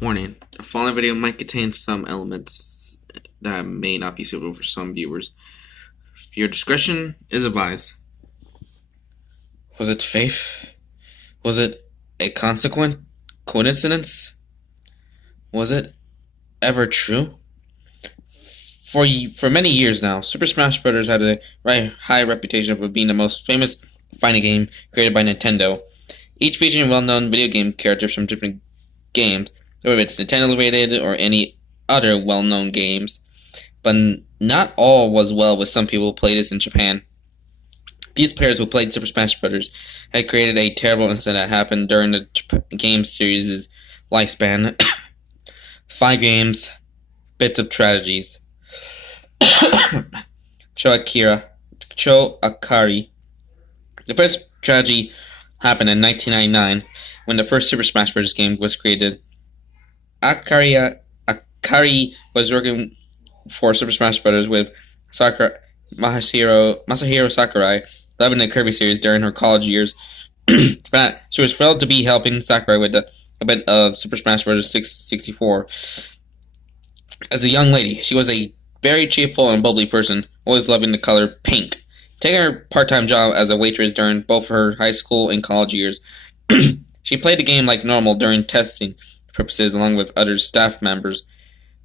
Warning: the following video might contain some elements that may not be suitable for some viewers. Your discretion is advised. Was it faith? Was it a consequent coincidence? Was it ever true? For many years now, Super Smash Bros. Had a high reputation of being the most famous fighting game created by Nintendo, each featuring well-known video game characters from different games, whether it's Nintendo-related or any other well-known games. But not all was well with some people who played this in Japan. These players who played Super Smash Bros. Had created a terrible incident that happened during the game series' lifespan. 5 games, bits of tragedies. Cho Akari. The first tragedy happened in 1999 when the first Super Smash Bros. Game was created. Akari was working for Super Smash Bros. With Masahiro Sakurai, loving the Kirby series during her college years. She was thrilled to be helping Sakurai with a bit of Super Smash Bros. 64. As a young lady, she was a very cheerful and bubbly person, always loving the color pink. Taking her part-time job as a waitress during both her high school and college years, she played the game like normal during testing purposes along with other staff members.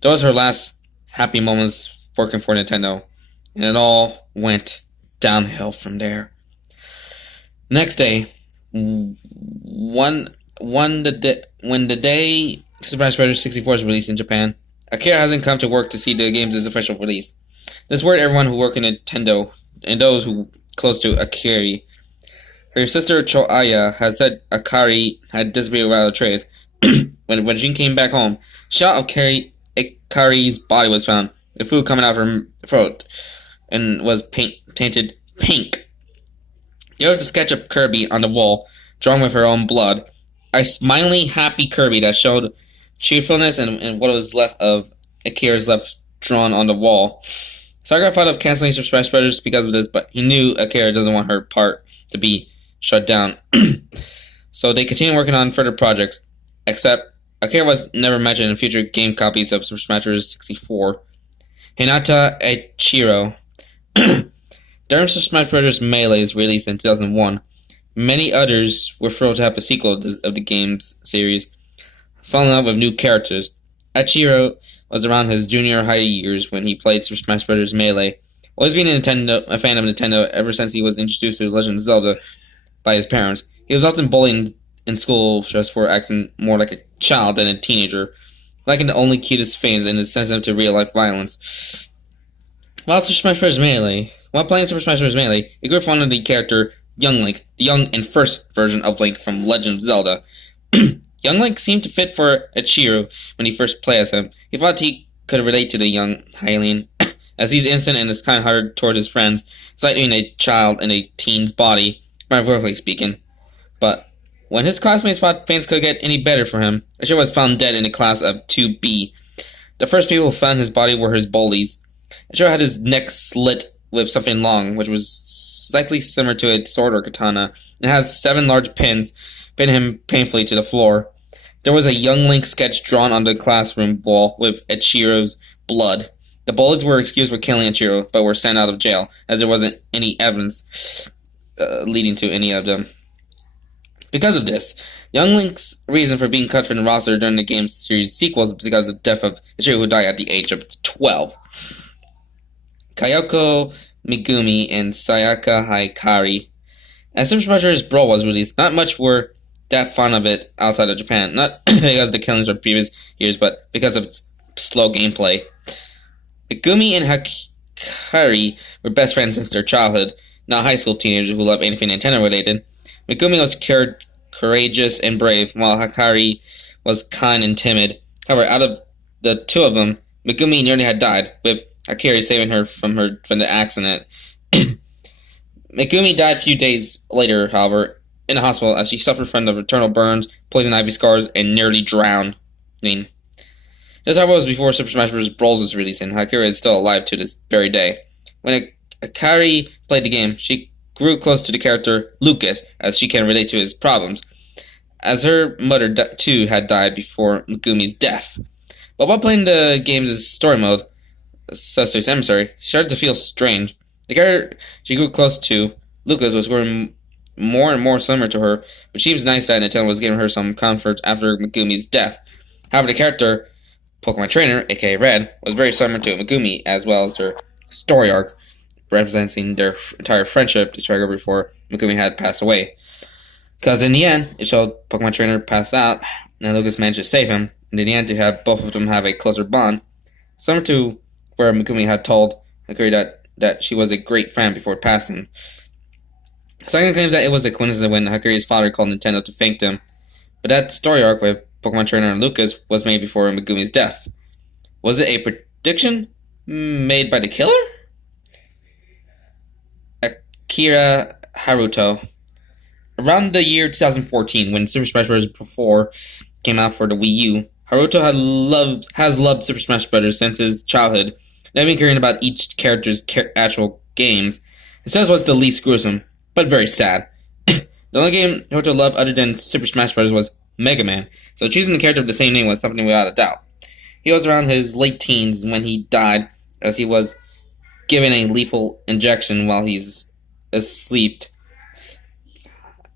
Those were her last happy moments working for Nintendo, and it all went downhill from there. Next day, when the day Super Smash Bros. 64 is released in Japan, Akira hasn't come to work to see the game's official release. This worried everyone who worked in Nintendo and those who close to Akiri. Her sister Choaya had said Akari had disappeared without a trace. when she came back home, shot of Akari's body was found, with food coming out of her throat, and was painted pink. There was a sketch of Kirby on the wall, drawn with her own blood. A smiley, happy Kirby that showed cheerfulness and what was left of Akira's left drawn on the wall. Sakurai thought of canceling Super Smash Bros. Because of this, but he knew Akira doesn't want her part to be shut down. So they continued working on further projects, except Akira was never mentioned in future game copies of Super Smash Bros. 64. Hinata Eiichiro. During Super Smash Bros. Melee's release in 2001, many others were thrilled to have a sequel of the game's series, falling in love with new characters. Eiichiro was around his junior high years when he played Super Smash Bros. Melee, always being a fan of Nintendo ever since he was introduced to Legend of Zelda by his parents. He was often bullied in school just for acting more like a child than a teenager, liking the only cutest things and is sensitive to real-life violence. While playing Super Smash Bros. Melee, he grew fond of the character Young Link, the young and first version of Link from Legend of Zelda. Young Link seemed to fit for Eiichiro when he first played as him. He thought he could relate to the young Hylian, as he's innocent and is kind-hearted towards his friends, slightly in a child in a teen's body, metaphorically speaking. But when his classmates thought things could get any better for him, Eiichiro was found dead in a class of 2B. The first people who found his body were his bullies. Eiichiro had his neck slit with something long, which was slightly similar to a sword or katana, and has 7 large pins, pinning him painfully to the floor. There was a Young Link sketch drawn on the classroom wall with Eiichiro's blood. The bullies were excused for killing Eiichiro, but were sent out of jail, as there wasn't any evidence leading to any of them. Because of this, Young Link's reason for being cut from the roster during the game's series sequels is because of the death of Eiichiro, who died at the age of 12. Kayoko Megumi and Sayaka Hikari. As Super Smash Bros. Brawl was released, not much were that fond of it outside of Japan. Not because of the killings of previous years, but because of its slow gameplay. Megumi and Hikari were best friends since their childhood, not high school teenagers who love anything Nintendo related. Megumi was courageous and brave, while Hikari was kind and timid. However, out of the two of them, Megumi nearly had died, with Hikari saving her from the accident. Megumi died a few days later, however, in the hospital as she suffered from the internal burns, poison ivy scars, and nearly drowning. This however was before Super Smash Bros. Brawl was released, and Hikari is still alive to this very day. When Hikari played the game, she grew close to the character Lucas, as she can relate to his problems. as her mother too had died before Megumi's death. But while playing the game's story mode, Suspect's Emissary, she started to feel strange. The character she grew close to, Lucas, was growing more and more similar to her, which seems nice that Nintendo was giving her some comfort after Megumi's death. However, the character, Pokemon Trainer, aka Red, was very similar to Megumi, as well as their story arc, representing their entire friendship to trigger before Megumi had passed away. Because in the end, it showed Pokemon Trainer pass out, and Lucas managed to save him, and in the end to have both of them have a closer bond, similar to where Megumi had told Hakuri that she was a great friend before passing. Sagan claims that it was a coincidence when Hakuri's father called Nintendo to thank them, but that story arc with Pokemon Trainer and Lucas was made before Megumi's death. Was it a prediction made by the killer? Akira Haruto. Around the year 2014, when Super Smash Bros. 4 came out for the Wii U, Haruto has loved Super Smash Bros. Since his childhood, never been caring about each character's actual games. It says was the least gruesome, but very sad. The only game Haruto loved other than Super Smash Bros. Was Mega Man, so choosing the character of the same name was something without a doubt. He was around his late teens when he died, as he was given a lethal injection while he's asleep.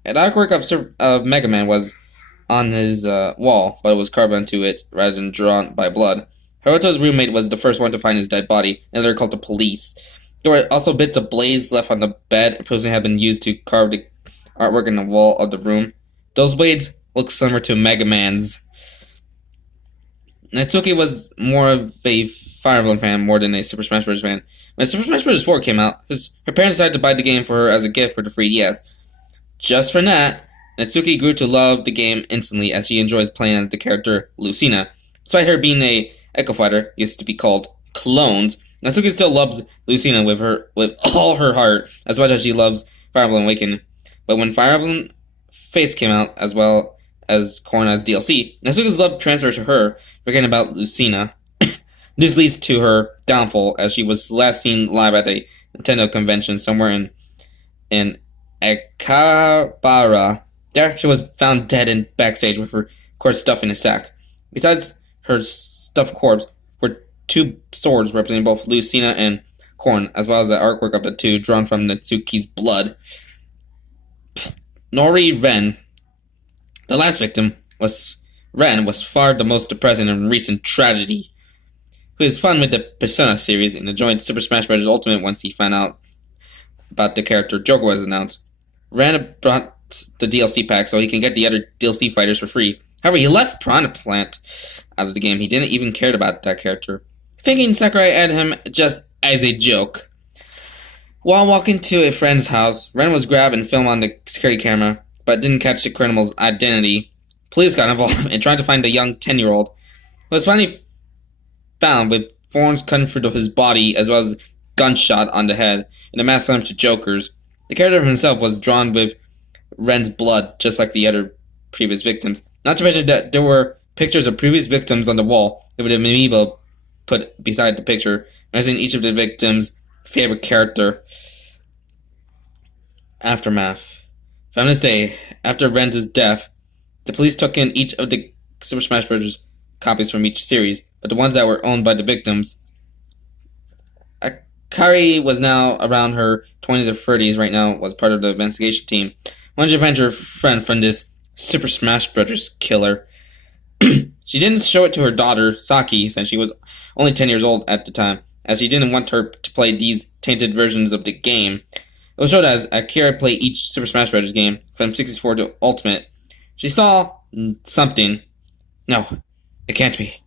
An artwork of Mega Man was on his wall, but it was carved onto it rather than drawn by blood. Haruto's roommate was the first one to find his dead body, and later called the police. There were also bits of blades left on the bed, supposedly have been used to carve the artwork in the wall of the room. Those blades look similar to Mega Man's. Natsuki was more of a Fire Emblem fan more than a Super Smash Bros. Fan. When Super Smash Bros. 4 came out, her parents decided to buy the game for her as a gift for the 3DS. Just for that, Natsuki grew to love the game instantly as she enjoys playing as the character Lucina. Despite her being a Echo Fighter, used to be called clones, Natsuki still loves Lucina with all her heart, as much as she loves Fire Emblem Awakening. But when Fire Emblem Fates came out, as well as Corn as DLC, Natsuki's love transferred to her, forgetting about Lucina. This leads to her downfall, as she was last seen live at a Nintendo convention somewhere in Akihabara. There, she was found dead in backstage with her corpse stuffed in a sack. Besides her stuffed corpse were two swords representing both Lucina and Corn, as well as the artwork of the two drawn from Natsuki's blood. Nori Ren, the last victim, was far the most depressing and recent tragedy. He was fun with the Persona series and enjoyed Super Smash Bros. Ultimate once he found out about the character Joker was announced. Ren brought the DLC pack so he can get the other DLC fighters for free. However, he left Piranha Plant out of the game. He didn't even care about that character, thinking Sakurai added him just as a joke. While walking to a friend's house, Ren was grabbed and filmed on the security camera, but didn't catch the criminal's identity. Police got involved and tried to find the young 10-year-old, who was finally found with thorns cutting through his body as well as gunshot on the head and a mass similar to Joker's. The character himself was drawn with Ren's blood, just like the other previous victims. Not to mention that there were pictures of previous victims on the wall with an amiibo put beside the picture, representing each of the victims' favorite character. Aftermath. From this day, after Ren's death, the police took in each of the Super Smash Bros. Copies from each series, but the ones that were owned by the victims. Akari was now around her 20s or 30s right now, was part of the investigation team. Wanted to prevent her friend from this Super Smash Bros. Killer. She didn't show it to her daughter, Saki, since she was only 10 years old at the time, as she didn't want her to play these tainted versions of the game. It was showed as Akira played each Super Smash Bros. Game, from 64 to Ultimate. She saw something. No, it can't be.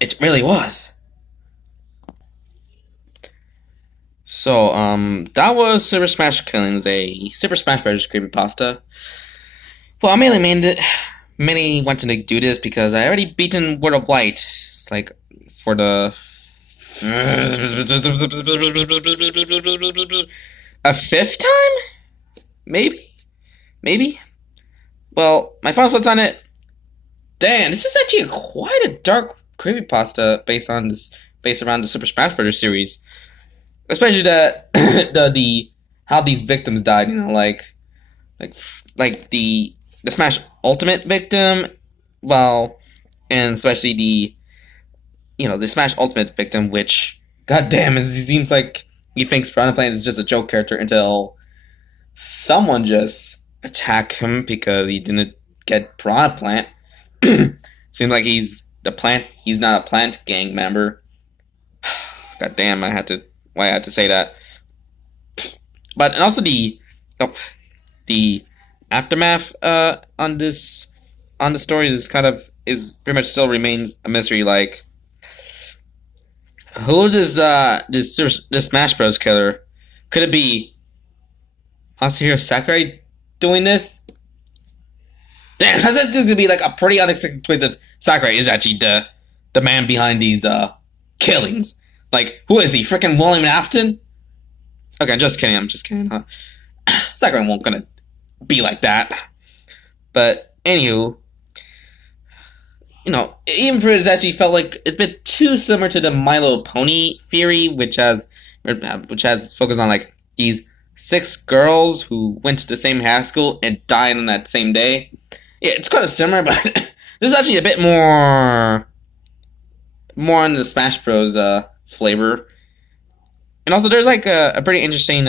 It really was. So, that was Super Smash Killings, a Super Smash Bros. Creepypasta. Well, I mainly wanted to do this because I already beaten World of Light, like, for the a fifth time? Maybe? Well, my final thoughts on it. Damn, this is actually quite a dark creepypasta based around the Super Smash Bros. Series. Especially the how these victims died, you know, like the the Smash Ultimate victim, well, and especially the Smash Ultimate victim, which, goddamn, it seems like he thinks Piranha Plant is just a joke character until someone just attack him because he didn't get Piranha Plant. Seems like he's not a plant gang member. God damn, why I had to say that. But and also the aftermath on the story is pretty much still remains a mystery. Like, who does this Smash Bros. Killer? Could it be Masahiro Sakurai doing this? Damn, how's that going to be like a pretty unexpected twist if Sakurai is actually the man behind these killings? Like, who is he? Freaking William Afton? Okay, I'm just kidding. Huh? Sakurai won't gonna be like that. But anywho, even for it actually felt like a bit too similar to the My Little Pony theory, which has focused on like these 6 girls who went to the same high school and died on that same day. Yeah, it's kind of similar, but this is actually a bit more on the Smash Bros. Flavor. And also, there's like a pretty interesting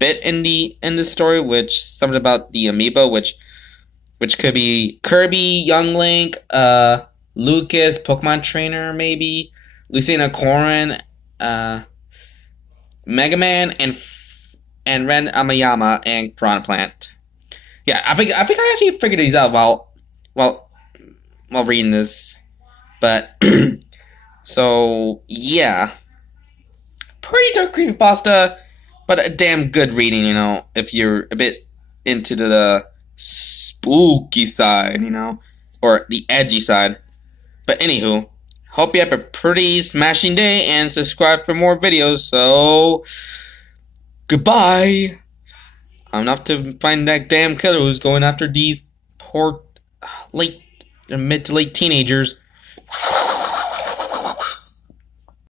bit in the story, which something about the amiibo, which could be Kirby, Young Link, Lucas, Pokemon Trainer, maybe Lucina Corrin, Mega Man, and Ren Amayama and Piranha Plant. Yeah, I think I actually figured these out while reading this, but so yeah, pretty dark creepypasta, but a damn good reading. If you're a bit into the spooky side, or the edgy side. But anywho, hope you have a pretty smashing day and subscribe for more videos. So goodbye. I'm off to find that damn killer who's going after these poor mid to late teenagers